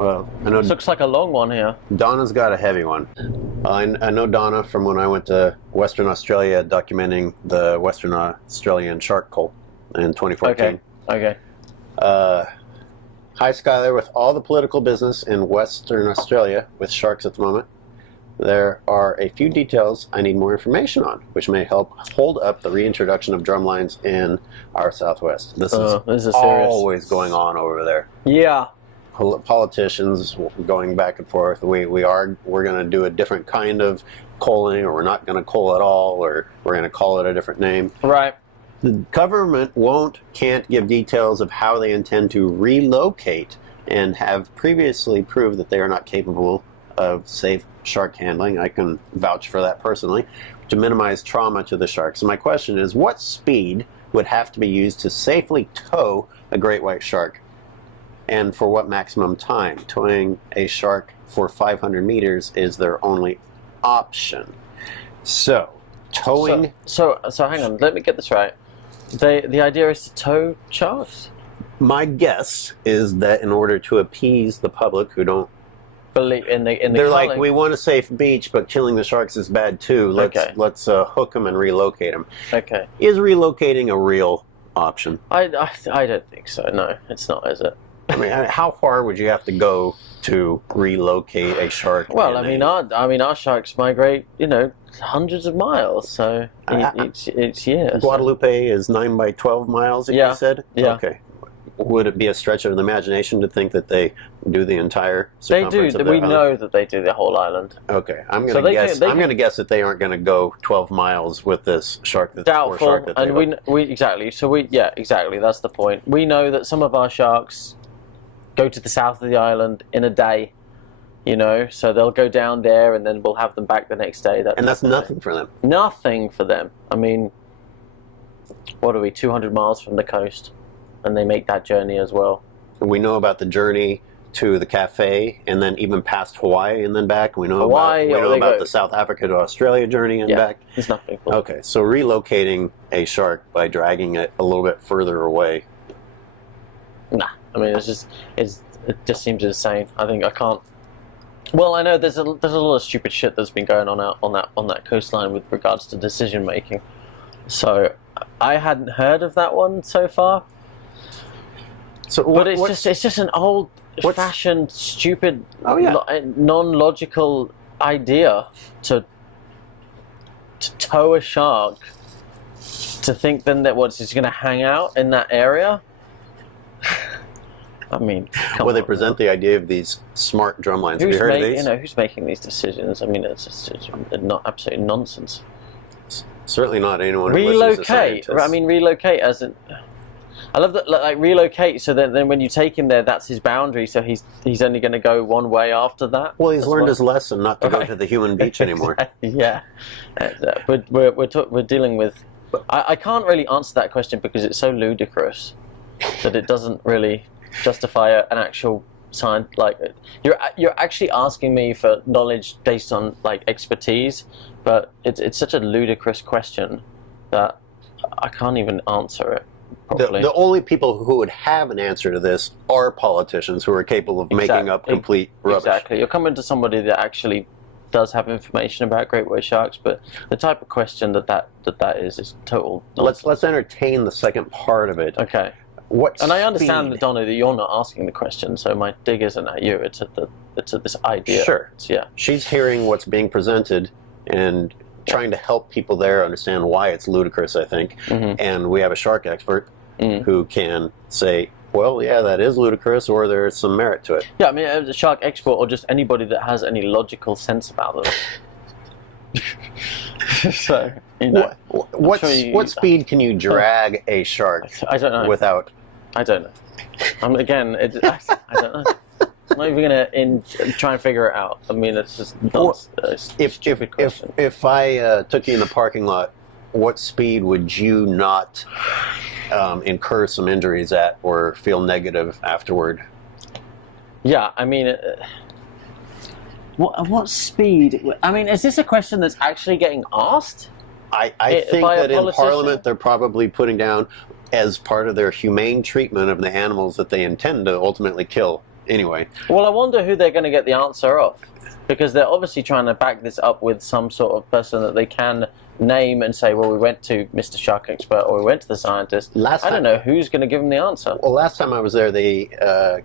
Well, I know This looks like a long one here. Donna's got a heavy one. I know Donna from when I went to Western Australia documenting the Western Australian shark cull in 2014. Okay. Hi, Skyler. With all the political business in Western Australia with sharks at the moment, there are a few details I need more information on, which may help hold up the reintroduction of drumlines in our southwest. This is serious. always going on over there. Yeah. Politicians going back and forth. We're going to do a different kind of culling, or we're not going to cull at all, or we're going to call it a different name. Right. The government can't give details of how they intend to relocate, and have previously proved that they are not capable of safe shark handling. I can vouch for that personally, to minimize trauma to the sharks. So my question is, what speed would have to be used to safely tow a great white shark? And for what maximum time? Towing a shark for 500 meters is their only option. So, towing... So hang on, let me get this right. The idea is to tow sharks? My guess is that in order to appease the public who don't believe in the they're like, we want a safe beach, but killing the sharks is bad too. Let's hook them and relocate them. Okay. Is relocating a real option? I don't think so. No, it's not, is it? I mean, how far would you have to go to relocate a shark? Well, our sharks migrate, hundreds of miles. So it's years. Guadalupe is 9 by 12 miles. You said. Yeah. Okay. Would it be a stretch of the imagination to think that they do the entire circumference of the island? We know that they do the whole island. Okay, I'm going to guess. I'm going to guess that they aren't going to go 12 miles with this shark. Doubtful. And we exactly. So exactly. That's the point. We know that some of our sharks go to the south of the island in a day. So they'll go down there, and then we'll have them back the next day. That's nothing for them. Nothing for them. I mean, what are we? 200 miles from the coast. And they make that journey as well. We know about the journey to the cafe, and then even past Hawaii and then back. We know about the South Africa to Australia journey and back. There's nothing for Okay, so relocating a shark by dragging it a little bit further away. Nah, I mean it just seems insane. I think I can't. Well, I know there's a lot of stupid shit that's been going on that coastline with regards to decision making. So I hadn't heard of that one so far. So it's just an old-fashioned, stupid, non-logical idea to tow a shark. To think then that it's going to hang out in that area. I mean, they present the idea of these smart drumlines. Have you heard of these? Who's making these decisions? I mean, it's not absolute nonsense. Certainly not anyone who listens to scientists. I mean, relocate as in. I love that, like relocate. So then when you take him there, that's his boundary. So he's only going to go one way after that. Well, he's learned his lesson not to go to the human beach anymore. Yeah, but we're dealing with. I can't really answer that question because it's so ludicrous that it doesn't really justify an actual science. Like you're actually asking me for knowledge based on like expertise, but it's such a ludicrous question that I can't even answer it. The only people who would have an answer to this are politicians who are capable of making up complete rubbish. Exactly. You're coming to somebody that actually does have information about great white sharks, but the type of question that is total nonsense. Let's entertain the second part of it. Okay. I understand, Donna, that you're not asking the question, so my dig isn't at you. It's at this idea. Sure. She's hearing what's being presented and trying to help people there understand why it's ludicrous, I think. Mm-hmm. And we have a shark expert who can say, well, yeah, that is ludicrous, or there's some merit to it. Yeah, I mean, a shark expert, or just anybody that has any logical sense about them. So, what speed can you drag a shark? I don't know. Without? I don't know. I don't know. I'm not even going to try and figure it out. I mean, it's just stupid question. If I took you in the parking lot, what speed would you not incur some injuries at or feel negative afterward? Yeah, I mean, what speed? I mean, is this a question that's actually getting asked? I think that in Parliament they're probably putting down, as part of their humane treatment of the animals that they intend to ultimately kill, anyway. Well, I wonder who they're going to get the answer off, because they're obviously trying to back this up with some sort of person that they can name and say, well, we went to Mr. Shark Expert or we went to the scientist. I don't know who's going to give them the answer. Well, last time I was there, they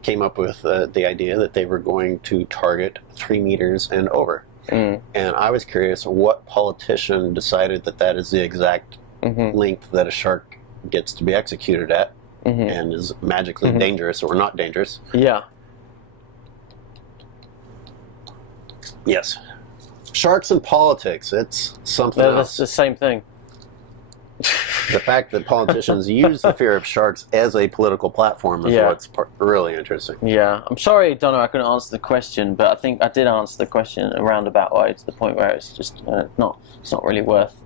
came up with the idea that they were going to target 3 meters and over. And I was curious what politician decided that that is the exact length that a shark gets to be executed at and is magically dangerous or not dangerous. Yeah. Yes. Sharks and politics, it's something else. That's the same thing. The fact that politicians use the fear of sharks as a political platform is what's really interesting. Yeah. I'm sorry, Donna, I couldn't answer the question, but I think I did answer the question in a roundabout way to the point where it's just it's not really worth.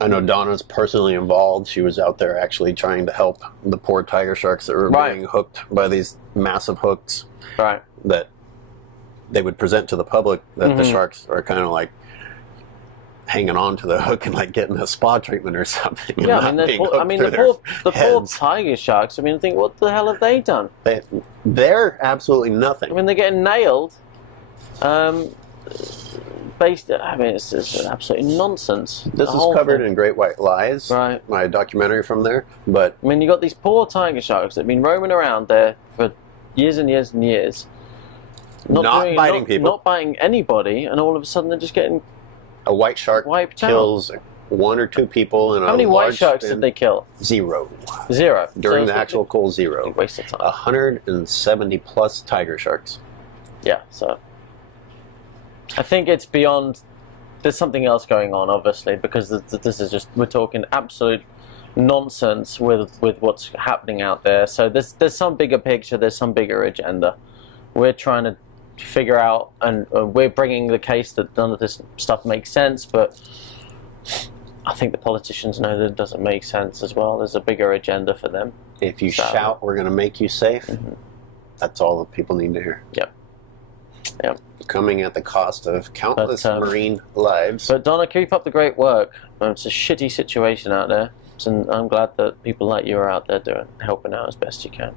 I know Donna's personally involved. She was out there actually trying to help the poor tiger sharks that were being hooked by these massive hooks that they would present to the public, that the sharks are kind of like hanging on to the hook and like getting a spa treatment or something. Yeah, the poor tiger sharks. I mean, I think, what the hell have they done? They're absolutely nothing. I mean, they're getting nailed. It's absolutely nonsense. This is covered in Great White Lies, my documentary from there. But I mean, you got these poor tiger sharks that have been roaming around there for years and years and years. Not biting people. Not biting anybody, and all of a sudden they're just getting... A white shark kills 1 or 2 people in a large... How many white sharks did they kill? 0. 0? During the actual cool 0. Waste of time. 170 plus tiger sharks. Yeah, so... I think it's beyond... There's something else going on, obviously, because this is just... We're talking absolute nonsense with what's happening out there. So there's some bigger picture, there's some bigger agenda. We're trying to figure out, and we're bringing the case that none of this stuff makes sense, but I think the politicians know that it doesn't make sense as well. There's a bigger agenda for them. If you shout, we're going to make you safe, that's all that people need to hear. Yep. Coming at the cost of countless marine lives. But Donna, keep up the great work. It's a shitty situation out there, and I'm glad that people like you are out there helping out as best you can.